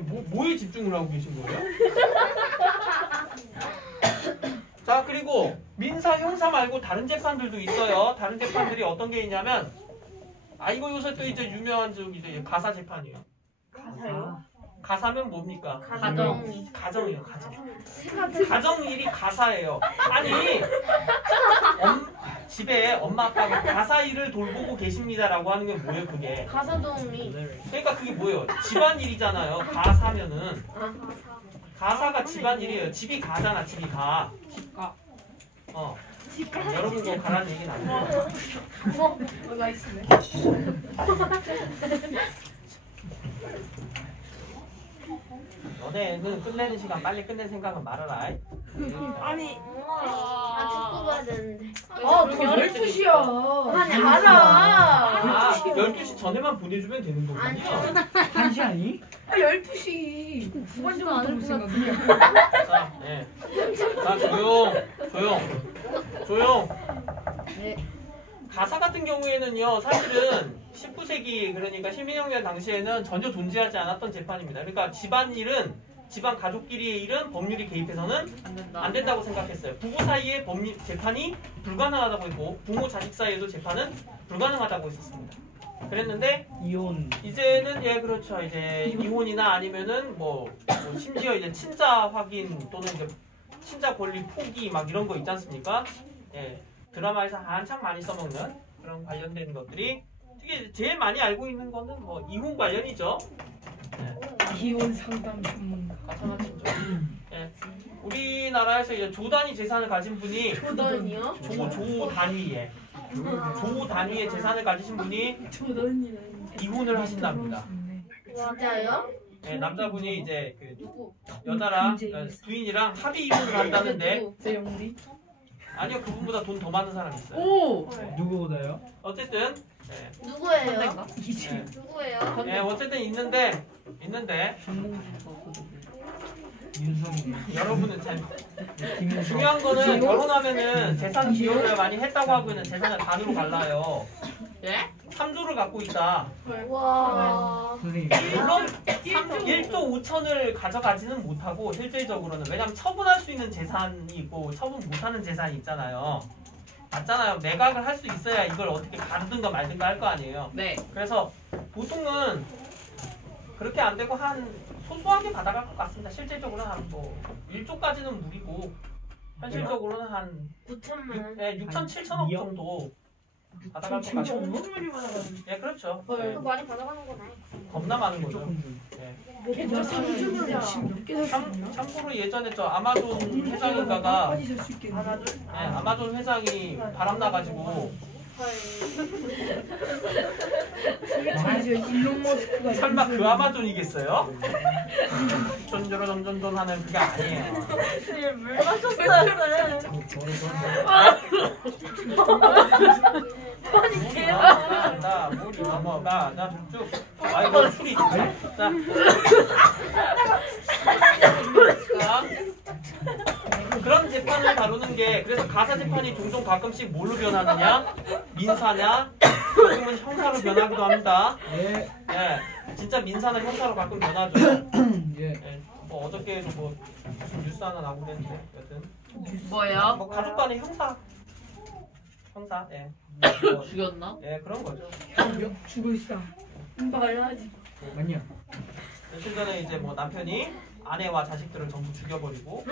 뭐에 집중을 하고 계신 거예요? 자, 그리고 민사, 형사 말고 다른 재판들도 있어요. 다른 재판들이 어떤 게 있냐면, 이거 요새 또 이제 유명한 좀 이제 가사 재판이에요. 가사요? 가사면 뭡니까? 가정이요, 가정. 가정일이 가사예요. 아니, 집에 엄마 아빠가 가사 일을 돌보고 계십니다라고 하는 게 뭐예요, 그게? 가사도우미. 그러니까 그게 뭐예요? 집안일이잖아요. 가사면은. 가사가 집안일이에요. 집이 가잖아, 집이 가. 집가. 여러분 그거 가라는 얘기는 아니에요. 뭐가 있으네. 너네는 끝내는 시간 빨리 끝낼 생각은 말아라. 아니. 축구 봐야 되는데. 더 12시야. 아니, 알아. 12시 전에만 보내주면 되는 거군요. 1시간이? 12시. 9반 정도 생각이야. 자, 네. 자, 조용. 네. 가사 같은 경우에는요, 사실은 19세기 그러니까 시민혁명 당시에는 전혀 존재하지 않았던 재판입니다. 그러니까 집안일은 집안 가족끼리의 일은 법률이 개입해서는 안 된다고 생각했어요. 부부 사이의 재판이 불가능하다고 했고 부모 자식 사이에도 재판은 불가능하다고 했었습니다. 그랬는데 이혼 이제는 그렇죠. 이제 이혼이나 아니면은 심지어 이제 친자 확인 또는 이제 친자 권리 포기 막 이런 거 있지 않습니까? 드라마에서 한참 많이 써먹는 그런 관련된 것들이 특히 제일 많이 알고 있는 거는 이혼 관련이죠. 이혼 상담 전문가. 마찬가지죠. 우리나라에서 이제 조 단위 재산을 가진 분이 조던이요? 조 단위의 재산을 가지신 분이 조던이라니. 이혼을 하신답니다. 진짜요? 남자분이 이제 여자랑 부인이랑 합의 이혼을 한다는데 세영리. 아니요, 그분보다 돈 더 많은 사람이 있어요. 오. 누구보다요? 어쨌든 누구예요? 누구예요? 누구예요? 어쨌든 있는데 윤성이 여러분은 중요한 거는 결혼하면은 재산 기여를 많이 했다고 하고 있는 재산을 반으로 갈라요. 3조를 갖고 있다. 와. 선생님 물론 1조 5천을 가져가지는 못하고 실질적으로는 왜냐하면 처분할 수 있는 재산이 있고 처분 못하는 재산이 있잖아요. 맞잖아요. 매각을 할 수 있어야 이걸 어떻게 가르든가 말든가 할 거 아니에요. 네. 그래서 보통은 그렇게 안 되고 한 소소하게 받아갈 것 같습니다. 실질적으로는 한 1조까지는 무리고 현실적으로는 한 9천만 원. 6천, 7천억 정도 받아갈 것 같아요. 그렇죠. 그거 많이 받아가는 거네. 겁나 많은 거죠. 나 3주면 지금 몇 개 살 수 있나? 참고로 예전에 저 아마존 회장인가가 많이 살 수 있겠네. 아마존 회장이 바람나가지고 이제 일론 머스크가 설마 그 아마존이겠어요? 전전전전전 하는 그게 아니에요. 물 마셨어요. 아니 대박. 나 물이 넘어가. 나 쭉. 이거 술이. 자. 그런 재판을 다루는 게 그래서 가사 재판이 종종 가끔씩 뭘로 변하느냐? 민사냐? 요즘은 형사로 변하기도 합니다. 진짜 민사나 형사로 가끔 변하죠. 어저께도 무슨 뉴스 하나 나오고 그랬는데 여튼 뭐예요? 가족 간의 형사. 죽였나? 그런 거죠. 죽을 사. 말하지. 아니야. 며칠 전에 이제 남편이 아내와 자식들을 전부 죽여버리고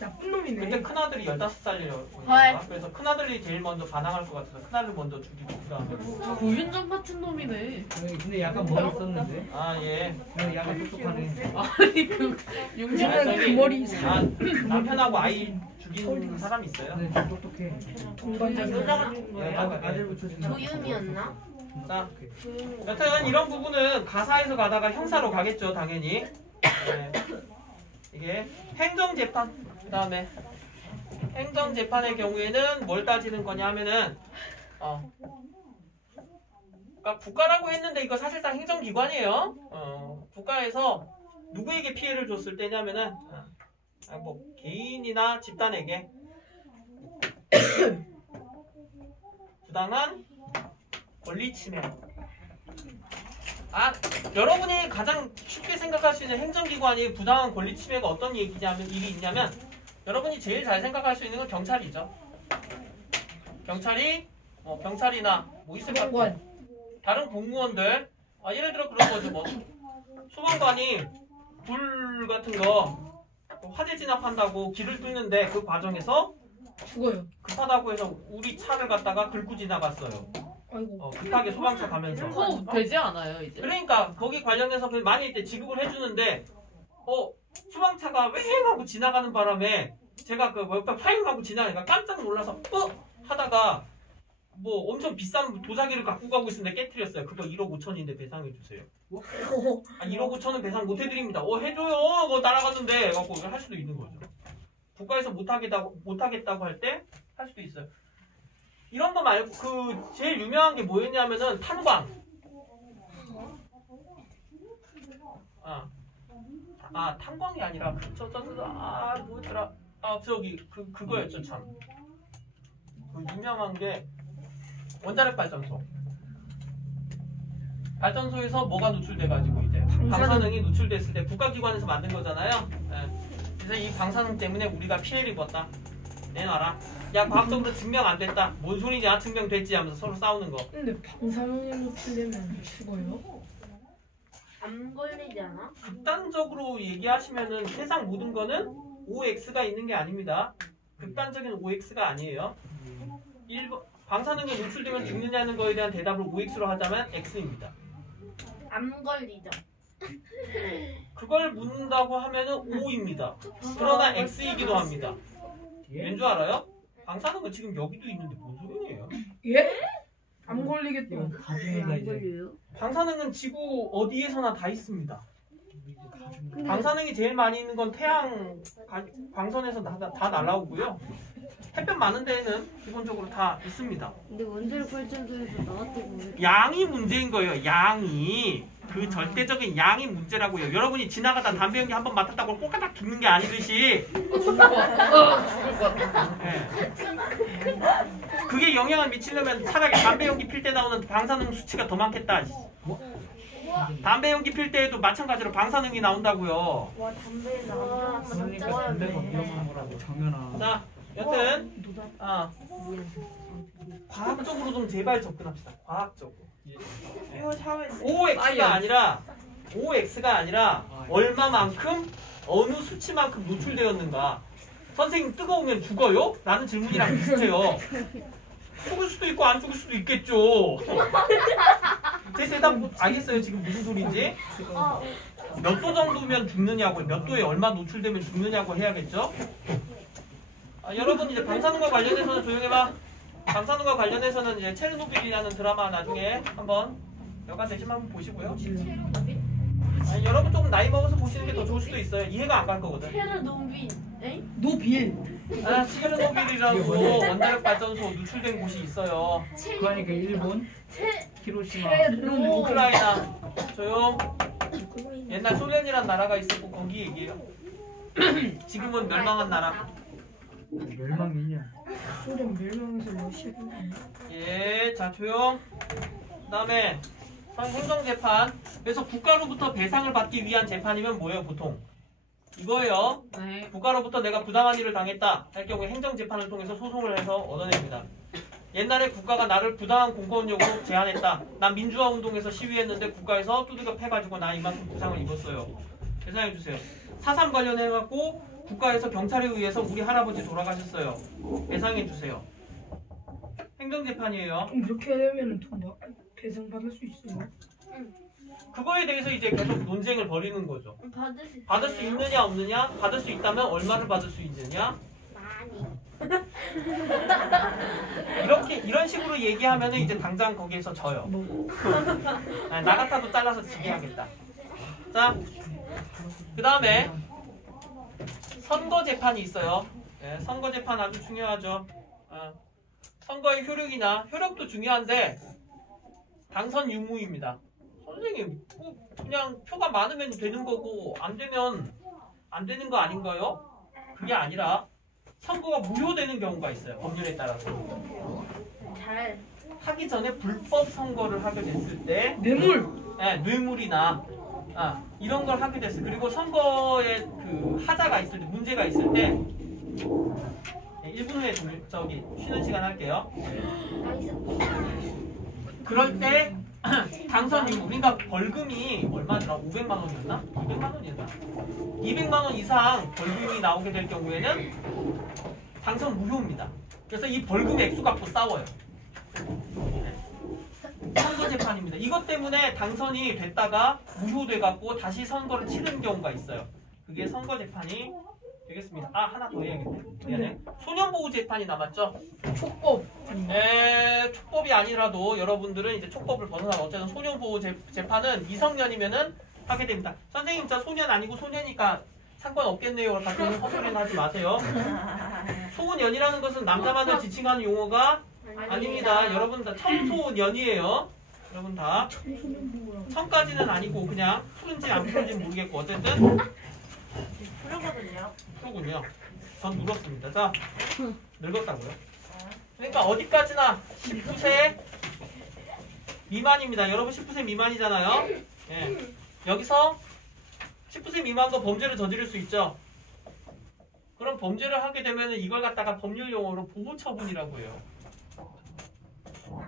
나쁜 놈이네. 근데 큰아들이 15살이라고 그래서 큰아들이 제일 먼저 반항할 것 같아서 큰아들을 먼저 죽이고 그다음에 고윤정 같은 놈이네. 근데 약간 머리 썼는데. 약간 똑똑하네. 아니 윤정은 그 머리 남편하고 아이 죽인 사람이 있어요. 네, 좀 똑똑해. 여자가 죽은 거예요? 아들 붙여준. 조윤이었나? 자, 여튼 이런 부분은 가사에서 가다가 형사로 가겠죠, 당연히. 이게 행정재판. 그 다음에 행정재판의 경우에는 뭘 따지는 거냐 하면은 그러니까 국가라고 했는데 이거 사실상 행정기관이에요. 국가에서 누구에게 피해를 줬을 때냐면은 개인이나 집단에게 부당한 권리 침해. 여러분이 가장 쉽게 생각할 생각할 수 있는 행정기관이 부당한 권리 침해가 어떤 일이 있냐면 여러분이 제일 잘 생각할 수 있는 건 경찰이죠. 경찰이 경찰이나 뭐 있을까? 다른 공무원들 예를 들어 그런 거죠. 뭐 소방관이 불 같은 거 화재 진압한다고 길을 뚫는데 그 과정에서 죽어요. 급하다고 해서 우리 차를 갖다가 긁고 지나갔어요. 아이고. 급하게 소방차 가면서. 되지 않아요 이제? 그러니까 거기 관련해서 많이 이제 지급을 해주는데 소방차가 왱 하고 지나가는 바람에 제가 그 옆에 파잉 하고 지나가니까 깜짝 놀라서 하다가 뭐 엄청 비싼 도자기를 갖고 가고 있는데 깨트렸어요. 그거 1억 5천인데 배상해 주세요. 1억 5천은 배상 못 해드립니다. 해줘요. 그거 날아갔는데 갖고 할 수도 있는 거죠. 국가에서 못하겠다고 할 때 할 수도 있어요. 이런 거 말고 제일 유명한 게 뭐였냐면은 탄광. 탄광이 아니라 뭐였더라? 그거였죠 참. 유명한 게 원자력 발전소. 발전소에서 뭐가 노출돼가지고 이제 방사능이 노출됐을 때 국가기관에서 만든 거잖아요. 그래서 이 방사능 때문에 우리가 피해를 입었다. 내놔라. 야 과학적으로 증명 안 됐다. 뭔 소리냐 증명됐지 하면서 서로 싸우는 거. 근데 방사능에 노출되면 죽어요? 안 걸리지 않아? 극단적으로 얘기하시면은 세상 모든 거는 OX가 있는 게 아닙니다. 극단적인 OX가 아니에요. 1번 방사능에 노출되면 죽느냐는 거에 대한 대답을 OX로 하자면 X입니다. 안 걸리죠. 그걸 묻는다고 하면은 O입니다. 그러나 X이기도 합니다. 왠 줄 알아요? 방사능은 지금 여기도 있는데 뭔 소리예요? 예? 안 걸리겠다. 안 걸려요? 방사능은 지구 어디에서나 다 있습니다. 방사능이 제일 많이 있는 건 태양 광선에서 다 날아오고요. 햇볕 많은 데에는 기본적으로 다 있습니다. 근데 원자력 발전소에서 나왔다고 양이 문제인 거예요. 양이. 그 절대적인 양이 문제라고요. 여러분이 지나가다 담배 연기 한번 맡았다고 꼬까닥 죽는 게 아니듯이 그게 영향을 미치려면 차라리 담배 연기 필 때 나오는 방사능 수치가 더 많겠다. 담배 연기 필 때에도 마찬가지로 방사능이 나온다고요. 와 담배 나와. 그러니까 담배가 위험한 거라고 정연아. 자, 여튼 과학적으로 좀 제발 접근합시다. 과학적으로. OX가 아니라 얼마만큼 어느 수치만큼 노출되었는가. 선생님 뜨거우면 죽어요? 라는 질문이랑 비슷해요. 죽을 수도 있고 안 죽을 수도 있겠죠. 제 대답 알겠어요? 지금 무슨 소리인지? 몇 도 정도면 죽느냐고, 몇 도에 얼마 노출되면 죽느냐고 해야겠죠? 여러분 이제 방사능과 관련해서는 조용해봐. 방사능과 관련해서는 이제 체르노빌이라는 드라마 나중에 한번 여간 되시면 한번 보시고요. 여러분 조금 나이 먹어서 보시는 게 더 좋을 수도 있어요. 이해가 안 갈 거거든. 체르노빌. 노빌. 체르노빌이라고 원자력 발전소 노출된 곳이 있어요. 그러니까 일본, 히로시마, 우크라이나. 조용. 옛날 소련이란 나라가 있었고 거기 얘기해요. 지금은 멸망한 나라. 멸망이냐? 소련 멸망해서 러시아가 예, 자 조용. 그다음에 행정재판. 그래서 국가로부터 배상을 받기 위한 재판이면 뭐예요 보통? 이거예요. 네. 국가로부터 내가 부당한 일을 당했다 할 경우에 행정재판을 통해서 소송을 해서 얻어냅니다. 옛날에 국가가 나를 부당한 공권력으로 제한했다. 난 민주화 운동에서 시위했는데 국가에서 두들겨 패가지고 나 이만큼 부상을 입었어요. 배상해주세요. 4.3 관련해갖고 국가에서 경찰에 의해서 우리 할아버지 돌아가셨어요. 배상해주세요. 행정재판이에요. 이렇게 되면 돈 배상 받을 수 있어요? 그거에 대해서 이제 계속 논쟁을 벌이는 거죠. 받을 수 있느냐 없느냐, 받을 수 있다면 얼마를 받을 수 있느냐. 많이. 이런 식으로 얘기하면은 이제 당장 거기에서 져요. 나 같아도 잘라서 지게 하겠다. 자, 그 다음에 선거 재판이 있어요. 네, 선거 재판 아주 중요하죠. 선거의 효력도 중요한데 당선 유무입니다. 선생님, 그냥 표가 많으면 되는 거고 안 되면 안 되는 거 아닌가요? 그게 아니라 선거가 무효되는 경우가 있어요. 법률에 따라서. 잘. 하기 전에 불법 선거를 하게 됐을 때 뇌물. 네, 뇌물이나 이런 걸 하게 됐어요. 그리고 선거에 그 하자가 있을 때, 문제가 있을 때 1분 후에 쉬는 시간 할게요. 그럴 때 당선 이후, 그러니까 벌금이 얼마더라? 500만 원이었나? 200만 원이었나? 200만 원 이상 벌금이 나오게 될 경우에는 당선 무효입니다. 그래서 이 벌금 액수 갖고 싸워요. 선거 재판입니다. 이것 때문에 당선이 됐다가 무효돼 갖고 다시 선거를 치르는 경우가 있어요. 그게 선거 재판이 되겠습니다. 하나 더 해야겠네. 미안해. 소년보호 재판이 남았죠? 촉법. 촉법이 아니라도 여러분들은 이제 촉법을 벗어나면 어쨌든 소년보호 재판은 미성년이면은 하게 됩니다. 선생님 저 소년 아니고 소년이니까 상관없겠네요. 같은 헛소리는 하지 마세요. 소년이라는 것은 남자만을 지칭하는 용어가 아닙니다. 여러분 다 청소년이에요. 여러분 다 청까지는 아니고 그냥 푸른지 안 푸른지 모르겠고 어쨌든 푸르군요. 전 물었습니다. 자, 늙었다고요. 그러니까 어디까지나 19세 미만입니다. 여러분 19세 미만이잖아요. 예. 여기서 19세 미만도 범죄를 저지를 수 있죠. 그럼 범죄를 하게 되면 이걸 갖다가 법률 용어로 보호처분이라고 해요.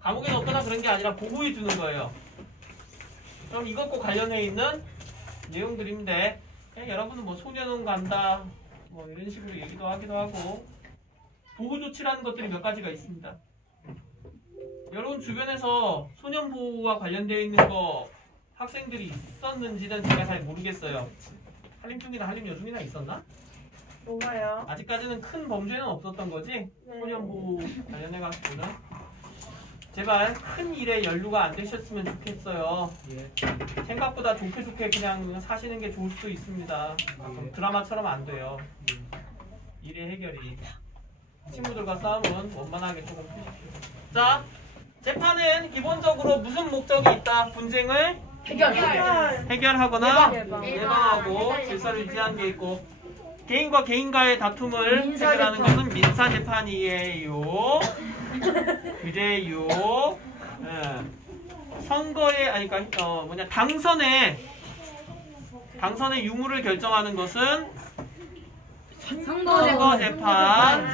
감옥에 넣거나 그런 게 아니라 보호해 주는 거예요. 그럼 이것과 관련해 있는 내용들인데 여러분은 뭐 소년원 간다 뭐 이런 식으로 얘기도 하기도 하고 보호 조치라는 것들이 몇 가지가 있습니다. 여러분 주변에서 소년 보호와 관련되어 있는 거 학생들이 있었는지는 제가 잘 모르겠어요. 한림중이나 한림여중이나 있었나? 뭐가요? 아직까지는 큰 범죄는 없었던 거지? 네. 소년 보호 관련해 가지고는 제발 큰 일에 연루가 안 되셨으면 좋겠어요. 생각보다 좋게 그냥 사시는 게 좋을 수도 있습니다. 드라마처럼 안 돼요. 일의 해결이. 친구들과 싸움은 원만하게 조금 푸십시오. 자, 재판은 기본적으로 무슨 목적이 있다? 분쟁을 해결하거나 예방하고 질서를 유지하는 게 있고 개인과 개인과의 다툼을 해결하는 것은 민사재판이에요. 그래요. 선거에 그러니까 당선의 유무를 결정하는 것은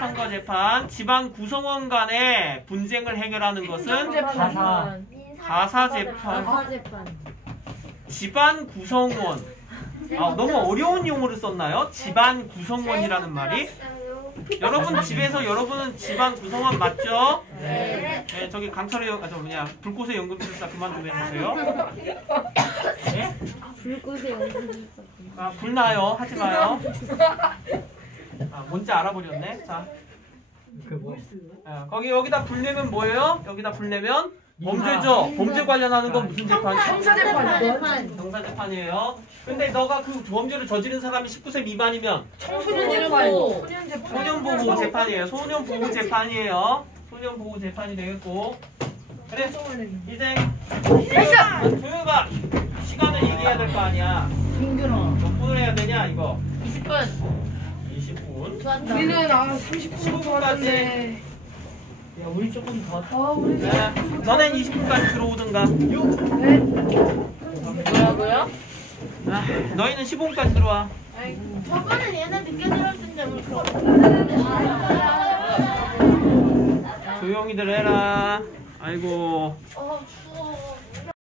선거재판. 지방 구성원 간의 분쟁을 해결하는 것은 가사재판. 집안 구성원. 너무 어려운 용어를 썼나요? 집안 구성원이라는 말이? 여러분 집에서 여러분은 집안 구성원 맞죠? 네. 저기 강철의 불꽃의 연금술사 그만 좀 해주세요. 네? 불꽃의 연금술사. 불 나요. 하지 마요. 뭔지 알아버렸네. 자, 여기다 불 내면 뭐예요? 여기다 불 내면 범죄죠. 범죄 관련하는 건 무슨 재판이죠? 형사재판이에요. 근데 너가 그 범죄를 저지른 사람이 19세 미만이면 소년보호 재판이에요. 소년보호 재판이 되겠고. 그래, 이제 조용가 시간을 얘기해야 될 거 아니야. 몇 분을 해야 되냐 이거? 20분. 우리는 30분 같은데. 야, 우리 조금 더. 너넨 20분까지 들어오든가. 뭐라고요? 너희는 15분까지 들어와. 저번엔 얘네 늦게 들었는데 뭐 조용히들 해라. 아이고.